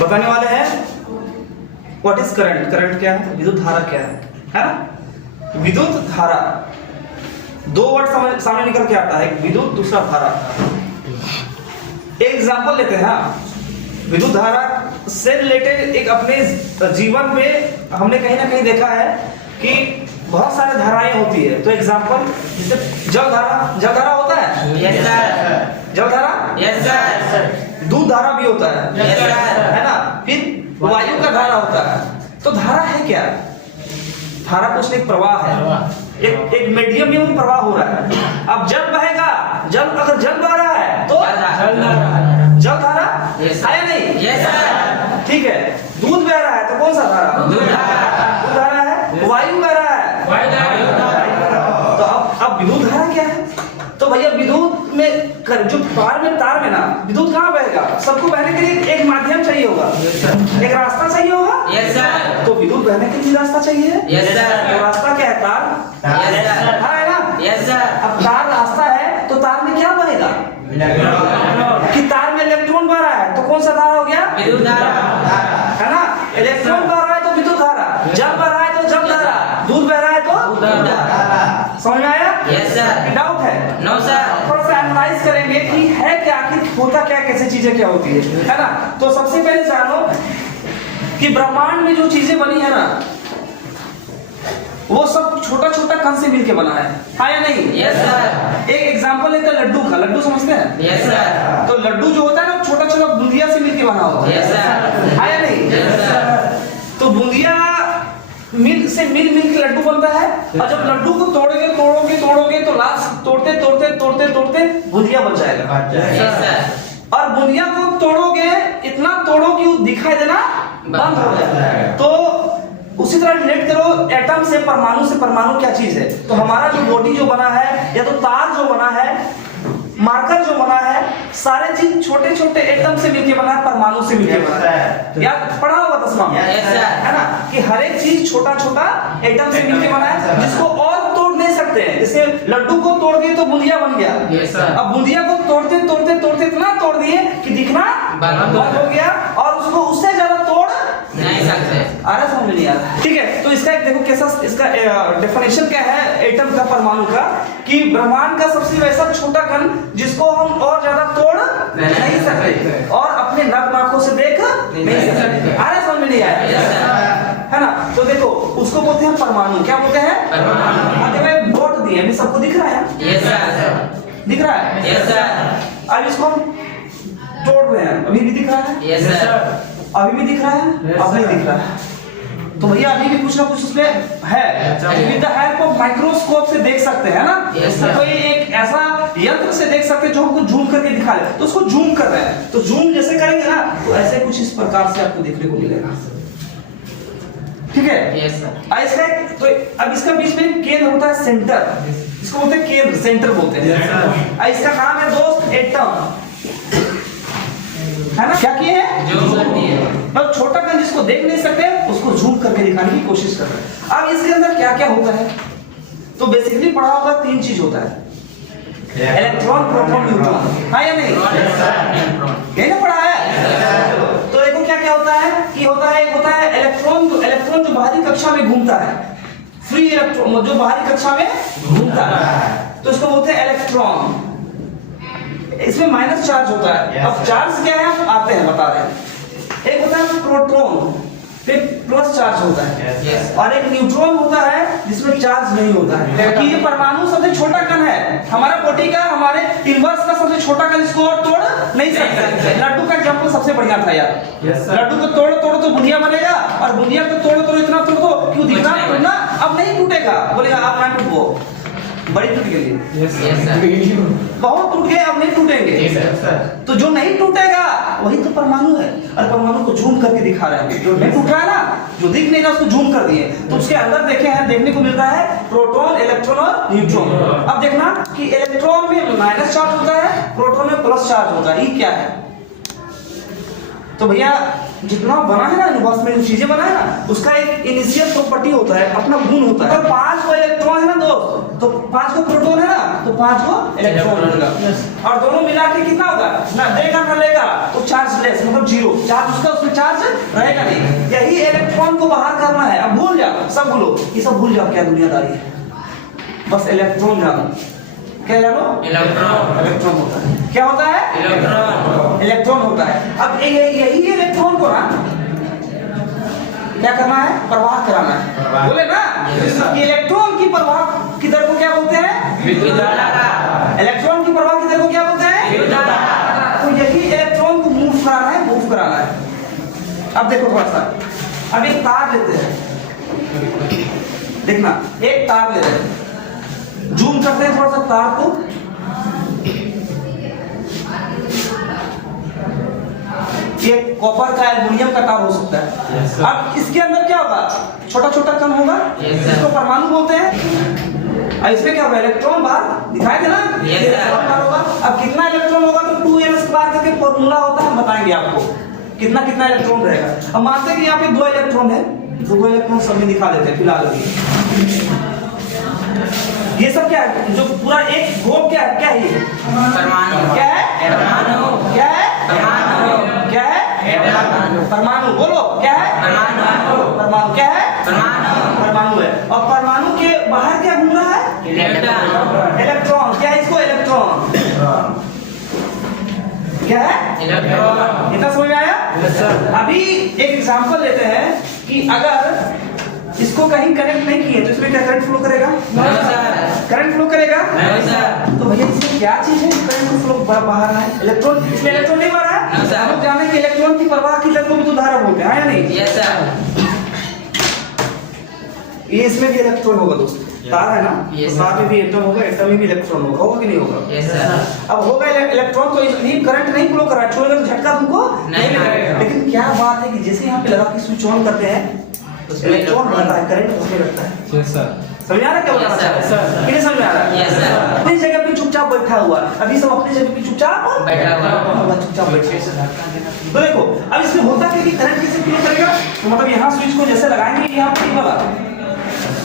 बताने वाले हैं व्हाट इज करंट। करंट क्या है, विद्युत धारा क्या है ना। विद्युत धारा, दो वर्ड सामने निकल के आता है, एक विद्युत दूसरा धारा। एक एग्जांपल लेते हैं। विद्युत धारा से रिलेटेड एक अपने जीवन में हमने कहीं ना कहीं देखा है कि बहुत सारे धाराएं होती है। तो एग्जांपल जैसे जल धारा, जल धारा होता है, यस सर। जल धारा, यस सर। दूध धारा भी होता है, यस सर। है ना। फिर वायु का धारा होता है। तो धारा है क्या, धारा कुछ एक प्रवाह है, एक मीडियम में प्रवाह हो रहा है। अब जल बहेगा, जल अगर जल बह रहा है तो जल धारा है या नहीं, यस सर। ठीक है। दूध बह रहा है तो कौन सा धारा, दूध धारा। दूध धारा है। वायु बह रहा है, तो अब विद्युत धारा क्या है। तो भैया विद्युत में जो तार में ना विद्युत कहाँ बहेगा, सबको बहने के लिए एक माध्यम चाहिए होगा, एक रास्ता चाहिए होगा, यस सर। तो विद्युत बहने के लिए रास्ता चाहिए, यस सर। तो रास्ता क्या है, तार, यस सर। हाँ है ना। Yes sir. अब तार रास्ता है तो तार में क्या बहेगा, कि तार में इलेक्ट्रॉन बह रहा है तो कौन सा धारा हो गया, विद्युत धारा, है ना। इलेक्ट्रॉन बह रहा है तो विद्युत धारा, जल बह रहा है तो जल धारा, दूध बह रहा है तो दूध धारा। समझ में आया, यस सर। डाउट है, नो सर। थोड़ा सा एनालाइज करेंगे कि है क्या, आखिर होता क्या, कैसे चीजें क्या होती है ना। तो सबसे पहले जानो कि ब्रह्मांड में जो चीजें बनी है ना वो सब छोटा छोटा कण से मिलके बना है, हाँ या नहीं, यस सर। एक एग्जांपल लेते हैं लड्डू का। लड्डू समझते हैं, यस सर। तो लड्डू जो होता है ना छोटा छोटा बूंदिया से मिलके बना होता है, यस सर। हाँ या नहीं, यस सर। तो बूंदिया मिल के लड्डू बनता है। और जब लड्डू को तोड़ोगे तो लास्ट तोड़ते बूंदिया बन जाएगा। Yes sir. और बूंदिया को तोड़ोगे, इतना तोड़ो कि वो दिखाई देना बंद हो जाए। तो उसी तरह रिलेट करो एटम से, परमाणु क्या चीज है। तो हमारा जो बॉडी जो बना है, या तो तार जो बना है, मार्कर जो बना है, सारे चीज छोटे छोटे एटम से मिलके बना है, परमाणु से मिलके बना है। या पढ़ा होगा 10वां में, है ना, कि हर एक चीज छोटा छोटा एटम से मिलके बना है, जिसको और तोड़ नहीं सकते हैं। जैसे लड्डू को तोड़ दिए तो बूंदिया बन गया, अब बूंदिया को तोड़ते इतना तोड़ दिए कि दिखना बंद हो गया, और उसको उससे ज्यादा तोड़ नहीं सकते। आ रहा समझ नहीं आ रहा, ठीक है। तो इसका देखो कैसा, इसका डेफिनेशन क्या है एटम का, परमाणु का, कि ब्रह्मांड का सबसे वैसा छोटा कण जिसको हम और ज्यादा तोड़ नहीं सकते और अपने नग्न आंखों से देख नहीं सकते। आ रहा समझ में नहीं आया, है ना। तो देखो उसको बोलते हैं परमाणु। क्या बोलते हैं, परमाणु। बोट दिए, अभी सबको दिख रहा है, यस सर। दिख रहा है, यस सर। अब इसको हम तोड़ रहे हैं, अभी भी दिख रहा है, यस सर। अभी भी दिख रहा है, अब नहीं दिख रहा है। तो भैया अभी भी कुछ ना कुछ उसमें है, with the help of microscope से देख सकते हैं ना। तो ये एक ऐसा यंत्र से देख सकते हैं जो हमको जूम करके दिखा रहे, तो उसको जूम कर रहे हैं। तो जूम जैसे करेंगे ना तो ऐसे कुछ इस प्रकार से आपको देखने को मिलेगा, ठीक है। Yes sir. इसका तो अब इसका बीच में केंद्र होता है, सेंटर, इसको बोलते हैं केंद्र, सेंटर बोलते हैं। इसका नाम है दोस्त एटम, है ना। क्या किए हैं, जूम कर दिए। मतलब छोटा कण जिसको देख नहीं सकते उसको जूम करके दिखाने की कोशिश कर रहे हैं। अब इसके अंदर क्या क्या होता है, तो बेसिकली पढ़ा होगा 3 चीज होता है, इलेक्ट्रॉन, प्रोटॉन, न्यूट्रॉन, हाँ या नहीं, यही ना पढ़ा है। तो देखो क्या क्या होता है, कि होता है, एक होता है इलेक्ट्रॉन जो बाहरी कक्षा में घूमता है, फ्री इलेक्ट्रॉन जो बाहरी कक्षा में घूमता है, तो इसको बोलते हैं इलेक्ट्रॉन। इसमें माइनस चार्ज होता है। अब चार्ज क्या है हम आते हैं बता रहे हैं। एक होता है प्रोटॉन, फिर प्लस चार्ज होता है, और एक न्यूट्रॉन होता है जिसमें चार्ज नहीं होता है। कि ये परमाणु सबसे छोटा कण है, हमारा बॉडी का, हमारे यूनिवर्स का सबसे छोटा कण, जिसको और तोड़ नहीं सकते। लड्डू का एग्जांपल सबसे बढ़िया था यार, लड्डू को तोड़ो तो बुंदिया बनेगा, और बुंदिया को तोड़ो इतना तोड़ दो क्यों दिखना, तोड़ना अब नहीं टूटेगा, बोलेगा आप ना टूटो, बड़ी टूट गई, बहुत टूट गए, अब नहीं टूटेंगे। तो जो नहीं टूटेगा वही तो परमाणु है, और परमाणु को जूम करके दिखा रहे हैं। जो नहीं टूट रहा है ना, जो दिख नहीं रहा उसको जूम कर दिए, तो उसके अंदर देखे हैं, देखने को मिलता है प्रोटॉन, इलेक्ट्रॉन और न्यूट्रॉन। अब देखना कि इलेक्ट्रॉन में माइनस चार्ज होता है, प्रोटॉन में प्लस चार्ज होता है, ये क्या है। तो भैया जितना बना है ना यूनिवर्स में जो चीजें बना है ना उसका एक इनिशियल प्रॉपर्टी होता है, अपना गुण होता है। अगर 5 को इलेक्ट्रॉन है ना दोस्त, तो 5 को प्रोटॉन है ना, तो 5 को इलेक्ट्रॉन होगा, और दोनों मिला के कितना होगा, ना देगा ना लेगा, तो चार्ज लेस मतलब जीरो चार्ज, उसका उसमें चार्ज रहेगा नहीं। यही इलेक्ट्रॉन को बाहर करना है। अब भूल जाओ, सब भूलो, ये सब भूल जाओ क्या दुनियादारी है, बस इलेक्ट्रॉन जानो। क्या जानो? इलेक्ट्रॉन होता है। क्या होता है? इलेक्ट्रॉन होता है। अब यही इलेक्ट्रॉन को ना क्या करना है, प्रवाह कराना है। बोले ना कि इलेक्ट्रॉन की प्रवाह की दर को क्या बोलते हैं, विद्युत धारा। इलेक्ट्रॉन की प्रवाह की दर को क्या बोलते हैं, विद्युत धारा। तो यही इलेक्ट्रॉन को मूव कराना है। अब देखो थोड़ा सा, अब एक तार लेते हैं, देखना एक तार ले रहे हैं, जूम करते हैं थोड़ा सा तार को, ये कॉपर का एल्युमिनियम का तार हो सकता है। अब इसके अंदर क्या होगा, छोटा छोटा कण होगा, इसको परमाणु बोलते हैं। और इसमें क्या होगा, इलेक्ट्रॉन बाहर दिखाई देना, इलेक्ट्रॉन बाहर होगा। अब कितना इलेक्ट्रॉन होगा, तो 2m² करके फॉर्मूला होता है, बताएंगे आपको कितना कितना इलेक्ट्रॉन रहेगा। अब मानते हैं कि यहाँ पे 2 इलेक्ट्रॉन है, तो 2 इलेक्ट्रॉन सब में दिखा देते हैं फिलहाल अभी। ये सब क्या है, जो पूरा एक गोल क्या है, क्या है ये, परमाणु। क्या है, परमाणु। क्या है, परमाणु। क्या है, परमाणु। बोलो क्या है, परमाणु। परमाणु। क्या है, परमाणु। परमाणु है। और परमाणु के बाहर क्या घूम रहा है, इलेक्ट्रॉन। इलेक्ट्रॉन। क्या है इसको, इलेक्ट्रॉन। क्या है, इलेक्ट्रॉन। इतना समझ में आया? अभी एक एग्जांपल लेते हैं कि अगर इसको कहीं कनेक्ट नहीं किए तो इसमें क्या करंट फ्लो करेगा, करंट फ्लो करेगा। तो भैया इसमें क्या चीज है, करंट फ्लो बाहर है, इलेक्ट्रॉन, इसमें इलेक्ट्रॉन नहीं बाहर है। हम लोग जाने कि इलेक्ट्रॉन की प्रवाह की दर को विद्युत धारा बोलते हैं, या नहीं? Yes sir. ये इसमें भी इलेक्ट्रॉन होगा दोस्त, तार है ना, Yes, तार में भी एटम होगा, एटम में भी इलेक्ट्रॉन होगा, होगा कि नहीं होगा? Yes sir. अब होगा इलेक्ट्रॉन, तो इसलिए करंट नहीं फ्लो कर रहा है, छोड़ेगा तो झटका तुमको नहीं लगेगा। लेकिन क्या बात है कि जैसे यहाँ पे लगा के स्विच ऑन करते हैं, इलेक्ट्रॉन बढ़ता है, करंट उसमें लगता है। Yes sir. समझ आ रहा है क्या बोल रहा है? Yes, sir. कितने समझ में आ रहा है? Yes, sir. अपनी जगह पे चुपचाप बैठा हुआ है, अभी सब अपनी जगह पे चुपचाप बैठा हुआ है। चुपचाप बैठे। तो देखो अब इसमें होता क्या कि करंट कैसे फ्लो करेगा, तो मतलब यहाँ स्विच को जैसे लगाएंगे, यहाँ पे वाला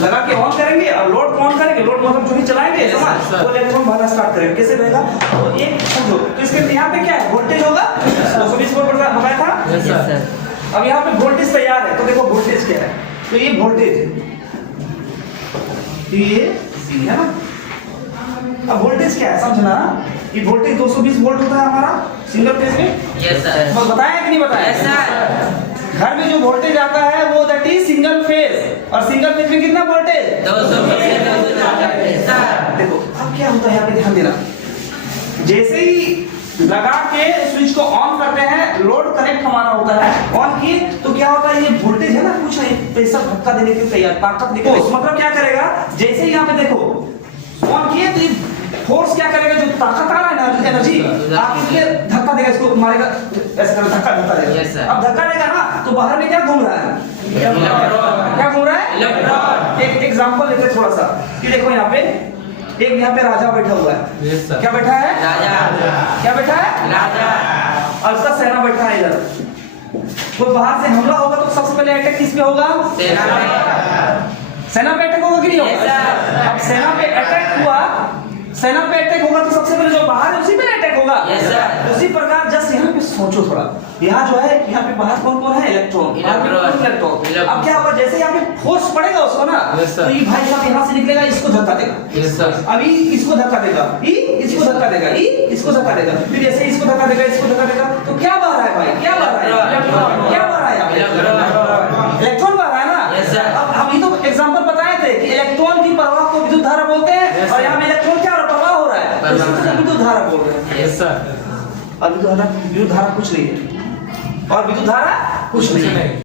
लगा के ऑन करेंगे और लोड को ऑन करेंगे, लोड मतलब जो भी चलाएंगे Yes, समझ, sir. वो इलेक्ट्रॉन भरना स्टार्ट करेगा। कैसे रहेगा, तो एक समझो, तो इसके यहाँ पे क्या है, वोल्टेज होगा 220 वोल्ट बताया था। Yes sir. अब यहाँ पे वोल्टेज तैयार है, तो देखो वोल्टेज क्या है, तो ये वोल्टेज है, तो ये सी है ना। अब वोल्टेज क्या है समझना, कि वोल्टेज 220 वोल्ट होता है हमारा सिंगल फेज में। Yes sir. बस बताया कि नहीं बताया? Yes sir. घर में जो वोल्टेज आता है वो दैट इज सिंगल फेज, और सिंगल फेज में कितना वोल्टेज, 220 सर। देखो अब क्या होता है, यहाँ पे ध्यान देना, जैसे ही लगा के स्विच को ऑन करते हैं, लोड कनेक्ट हमारा होता है, ऑन किए तो क्या होता है, ये वोल्टेज है ना, कुछ नहीं, प्रेशर धक्का देने के लिए तैयार, ताकत देने के लिए, मतलब क्या करेगा, जैसे ही यहाँ पे देखो ऑन किए तो ये फोर्स क्या करेगा, जो ताकत आ रहा है ना, एनर्जी आप इसलिए धक्का देगा, इसको मारेगा, ऐसे करके धक्का देगा। Yes, sir. अब धक्का देगा ना, तो बाहर में क्या घूम रहा है, इलेक्ट्रॉन। क्या घूम रहा है, इलेक्ट्रॉन। एक एग्जांपल लेते हैं थोड़ा सा, कि देखो यहाँ पे एक यहाँ पे राजा बैठा हुआ है। Yes sir. क्या बैठा है, राजा। क्या बैठा है, राजा। और उसका सेना बैठा है इधर। कोई बाहर से हमला होगा तो सबसे पहले अटैक किस पे होगा, सेना पे। सेना पे अटैक होगा कि नहीं Yes, होगा? sir. अब सेना पे अटैक हुआ, सेना पे अटैक होगा तो सबसे पहले जो बाहर है उसी पे अटैक होगा। Yes, sir. उसी प्रकार जस्ट यहाँ पे सोचो थोड़ा, यहाँ जो है, यहाँ पे बाहर कौन कौन है, इलेक्ट्रॉन। इलेक्ट्रॉन। अब क्या होगा, जैसे यहाँ पे फोर्स पड़ेगा उसको ना, Yes, sir. तो ये भाई साहब यहाँ से निकलेगा, इसको धक्का देगा, यस सर। अभी इसको धक्का देगा, इसको धक्का देगा, इसको धक्का देगा, फिर जैसे इसको धक्का देगा, इसको धक्का देगा, तो क्या बह रहा है भाई, क्या बह रहा है, इलेक्ट्रॉन। क्या बह रहा है यहाँ पे? इलेक्ट्रॉन बह रहा है ना। Yes, sir. अब हम ये तो एग्जांपल बताए थे कि इलेक्ट्रॉन की प्रवाह को विद्युत धारा बोलते हैं, Yes, और sir. यहाँ पे इलेक्ट्रॉन क्या प्रवाह हो रहा है, तो इसको तो विद्युत धारा बोल रहे हैं। Yes sir. और विद्युत धारा कुछ नहीं है, और विद्युत धारा कुछ नहीं है।